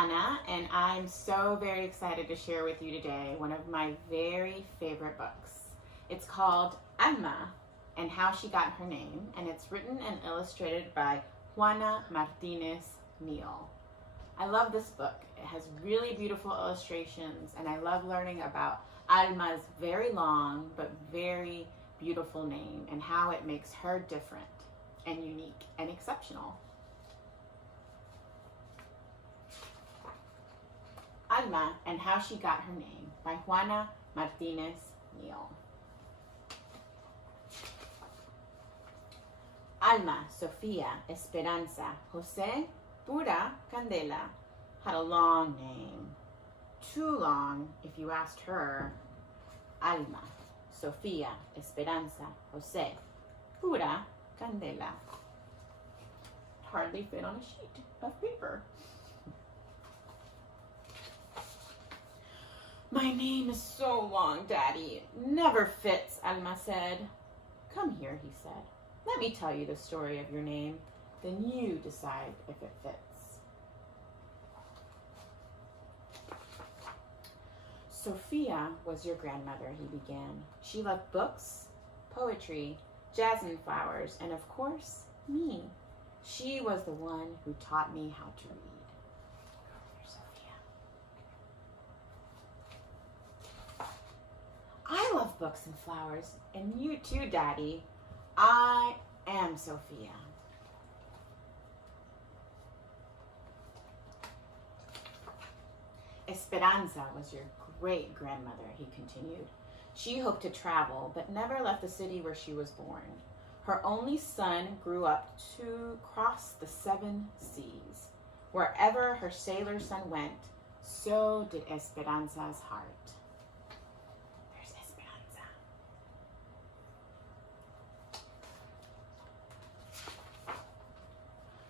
Ana, and I'm so very excited to share with you today one of my very favorite books. It's called Alma and How She Got Her Name, and it's written and illustrated by Juana Martinez Neal. I love this book. It has really beautiful illustrations, and I love learning about Alma's very long but very beautiful name and how it makes her different and unique and exceptional. Alma and How She Got Her Name by Juana Martinez Neal. Alma, Sofia, Esperanza, Jose, Pura, Candela had a long name. Too long if you asked her. Alma, Sofia, Esperanza, Jose, Pura, Candela. Hardly fit on a sheet of paper. My name is so long, Daddy. It never fits, Alma said. Come here, he said. Let me tell you the story of your name. Then you decide if it fits. Sophia was your grandmother, he began. She loved books, poetry, jasmine flowers, and of course, me. She was the one who taught me how to read. I love books and flowers, and you too, Daddy. I am Sophia. Esperanza was your great-grandmother, he continued. She hoped to travel, but never left the city where she was born. Her only son grew up to cross the 7 seas. Wherever her sailor son went, so did Esperanza's heart.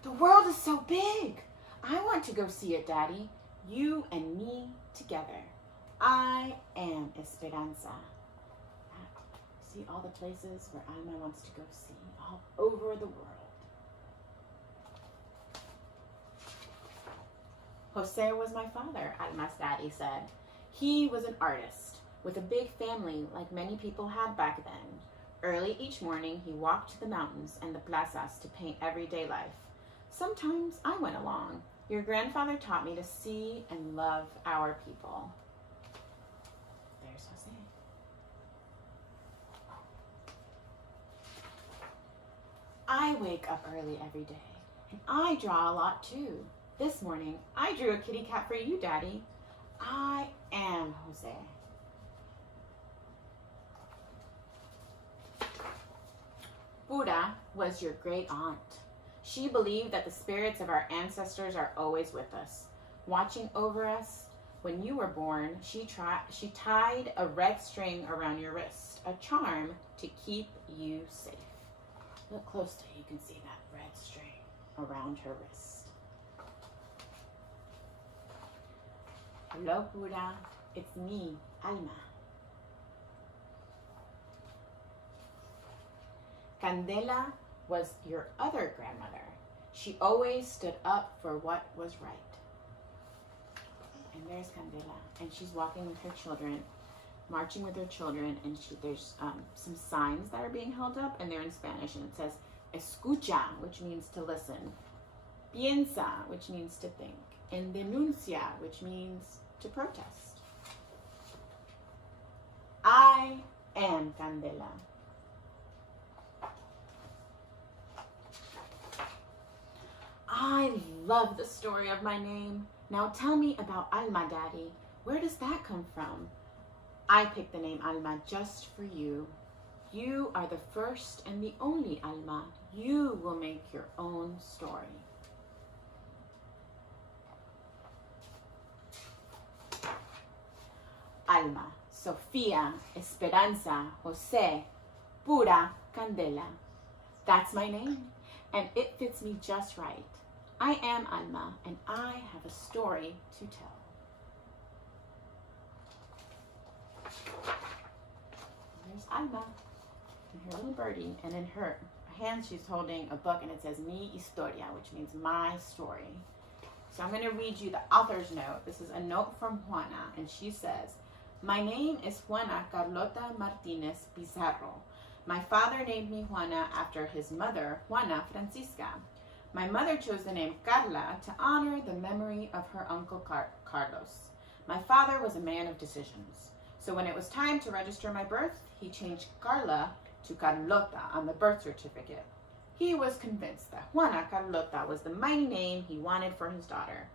The world is so big. I want to go see it, Daddy. You and me together. I am Esperanza. See all the places where Alma wants to go see, all over the world. Jose was my father, Alma's daddy said. He was an artist with a big family like many people had back then. Early each morning, he walked to the mountains and the plazas to paint everyday life. Sometimes I went along. Your grandfather taught me to see and love our people. There's Jose. I wake up early every day, and I draw a lot too. This morning, I drew a kitty cat for you, Daddy. I am Jose. Pura was your great aunt. She believed that the spirits of our ancestors are always with us, watching over us. When you were born, she tied a red string around your wrist, a charm to keep you safe. Look close till you can see that red string around her wrist. Hello, Pura. It's me, Alma. Candela was your other grandmother. She always stood up for what was right. And there's Candela, and she's walking with her children, marching with her children, and there's some signs that are being held up, and they're in Spanish, and it says, escucha, which means to listen, piensa, which means to think, and denuncia, which means to protest. I am Candela. I love the story of my name. Now tell me about Alma, Daddy. Where does that come from? I picked the name Alma just for you. You are the first and the only Alma. You will make your own story. Alma, Sofia, Esperanza, Jose, Pura, Candela. That's my name, and it fits me just right. I am Alma, and I have a story to tell. There's Alma and her little birdie, and in her hand she's holding a book, and it says Mi Historia, which means my story. So I'm going to read you the author's note. This is a note from Juana, and she says, "My name is Juana Carlota Martinez Pizarro. My father named me Juana after his mother, Juana Francisca. My mother chose the name Carla to honor the memory of her uncle Carlos. My father was a man of decisions. So when it was time to register my birth, he changed Carla to Carlota on the birth certificate. He was convinced that Juana Carlota was the mighty name he wanted for his daughter.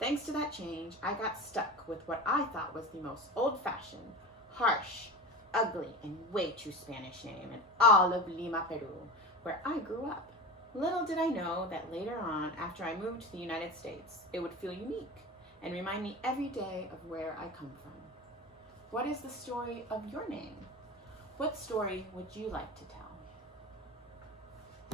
Thanks to that change, I got stuck with what I thought was the most old-fashioned, harsh, ugly, and way too Spanish name in all of Lima, Peru, where I grew up. Little did I know that later on, after I moved to the United States, it would feel unique and remind me every day of where I come from. What is the story of your name? What story would you like to tell?"